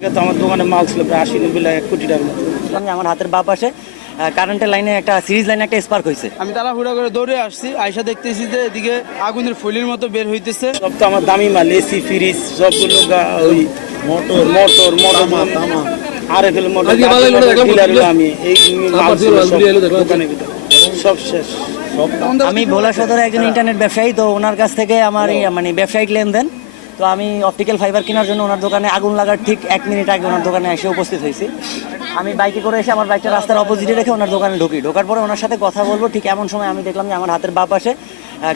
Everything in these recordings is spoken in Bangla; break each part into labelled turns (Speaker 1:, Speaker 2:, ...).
Speaker 1: এটা তো আমার দোকানে মাল ছিল প্রায় আশি নব্বই লাখ এক কোটি টাকার মতো।
Speaker 2: আমি আমার হাতের বাঁ পাশে কারেন্টের লাইনে একটা সিরিজ লাইনে একটা স্পার্ক হয়েছে
Speaker 3: আমি তাড়াহুড়া করে দৌড়ে আসছি আয়সা দেখতেছি যে এদিকে আগুনের ফুলির মতো বের হইতেছে।
Speaker 1: সব তো আমার দামি মাল এসি ফ্রিজ সবগুলো গা- ওই motor motor motor R F L motor আমি এই মাল সব শেষ।
Speaker 2: আমি ভোলা সদরে একজন ইন্টারনেট ব্যবসায়ী তো ওনার কাছ থেকে আমার এই মানে ব্যবসায়িক লেনদেন। তো আমি অপটিক্যাল ফাইবার কেনার জন্য ওনার দোকানে আগুন লাগার ঠিক এক মিনিট আগে ওনার দোকানে এসে উপস্থিত হয়েছি। আমি বাইকে করে এসে আমার বাইকটা রাস্তার অপোজিটে রেখে ওনার দোকানে ঢুকি। ঢোকার পরে ওনার সাথে কথা বলব, ঠিক এমন সময় আমি দেখলাম যে আমার হাতের বাঁ পাশে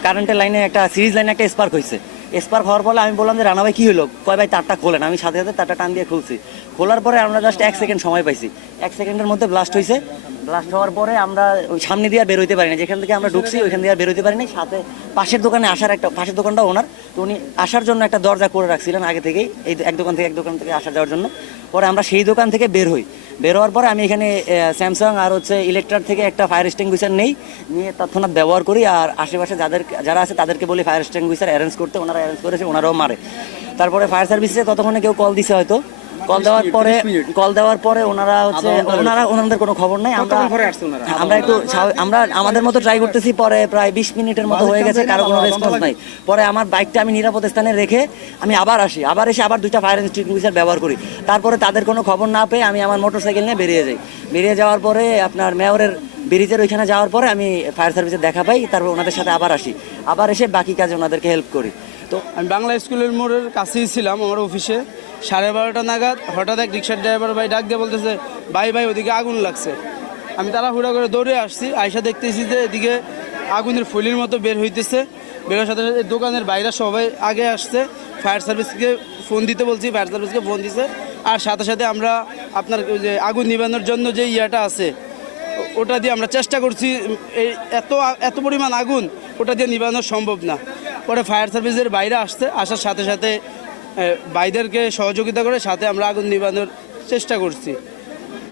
Speaker 2: কারেন্টের লাইনে একটা সিরিজ লাইনে একটা স্পার্ক হয়েছে স্পার্ক হওয়ার ফলে আমি বললাম যে, রানা ভাই, কী হলো? কয়, ভাই, তারটা খোলেন। আমি সাথে সাথে তারটা টান দিয়ে খুলছি। খোলার পরে আমরা জাস্ট এক সেকেন্ড সময় পাইছি। এক সেকেন্ডের মধ্যে ব্লাস্ট হয়েছে ব্লাস্ট হওয়ার পরে আমরা ওই সামনে দিয়ে আর বেরোতে পারি না যেখান থেকে আমরা ঢুকছি, ওইখান দিয়ে আর বেরোতে পারিনি। সাথে পাশের দোকানে আসার একটা, পাশের দোকানটা ওনার। তো উনি আসার জন্য একটা দরজা করে রাখছিলেন আগে থেকেই, এই এক দোকান থেকে এক দোকান থেকে আসা যাওয়ার জন্য। পরে আমরা সেই দোকান থেকে বের হই। বের হওয়ার পরে আমি এখানে স্যামসাং আর হচ্ছে ইলেকট্রার থেকে একটা ফায়ার এক্সটিংগুইশার নেই। নিয়ে তৎক্ষণাৎ ব্যবহার করি আর আশেপাশে যাদের, যারা আছে তাদেরকে বলি ফায়ার এক্সটিংগুইশার অ্যারেঞ্জ করতে। ওনারা অ্যারেঞ্জ করেছে, ওনারাও মারে। তারপরে ফায়ার সার্ভিসে ততক্ষণে কেউ কল দিছে হয়তো। কল দেওয়ার পরে কল দেওয়ার পরে ওনারা হচ্ছে ওনারা ওনাদের কোনো খবর নাই। আমরা আমরা একটু আমরা আমাদের মতো ট্রাই করতেছি পরে প্রায় বিশ মিনিটের মতো হয়ে গেছে কারও কোনো রেসপন্স নাই। পরে আমার বাইকটা আমি নিরাপদ স্থানে রেখে আমি আবার আসি। আবার এসে আবার দুইটা ফায়ার এক্সটিংগুইশার ব্যবহার করি। তারপরে তাদের কোনো খবর না পেয়ে আমি আমার মোটরসাইকেল নিয়ে বেরিয়ে যাই। বেরিয়ে যাওয়ার পরে আপনার মেয়রের ব্রিজের ওইখানে যাওয়ার পরে আমি ফায়ার সার্ভিসে দেখা পাই তারপর ওনাদের সাথে আবার আসি। আবার এসে বাকি কাজে ওনাদেরকে হেল্প করি। তো
Speaker 3: আমি বাংলা স্কুলের মোড়ের কাছেই ছিলাম আমার অফিসে সাড়ে বারোটা নাগাদ হঠাৎ এক রিক্সার ড্রাইভার ভাই ডাক দিয়ে বলতেছে, ভাই ভাই, ওদিকে আগুন লাগছে। আমি তাড়াহুড়া করে দৌড়ে আসছি আয়সা দেখতেছি যে এদিকে আগুনের ফুলির মতো বের হইতেছে। বেরোর সাথে সাথে দোকানের বাইরে সবাই আগে আসছে, ফায়ার সার্ভিসকে ফোন দিতে বলছি, ফায়ার সার্ভিসকে ফোন দিছে। আর সাথে সাথে আমরা আপনার যে আগুন নিবানোর জন্য যে ইয়াটা আছে, ওটা দিয়ে আমরা চেষ্টা করছি, এই এত এত পরিমাণ আগুন ওটা দিয়ে নিবানো সম্ভব না। পরে ফায়ার সার্ভিসের বাইরে আসছে, আসার সাথে সাথে ভাইদেরকে সহযোগিতা করে সাথে আমরা আগুন নিবানোর চেষ্টা করছি।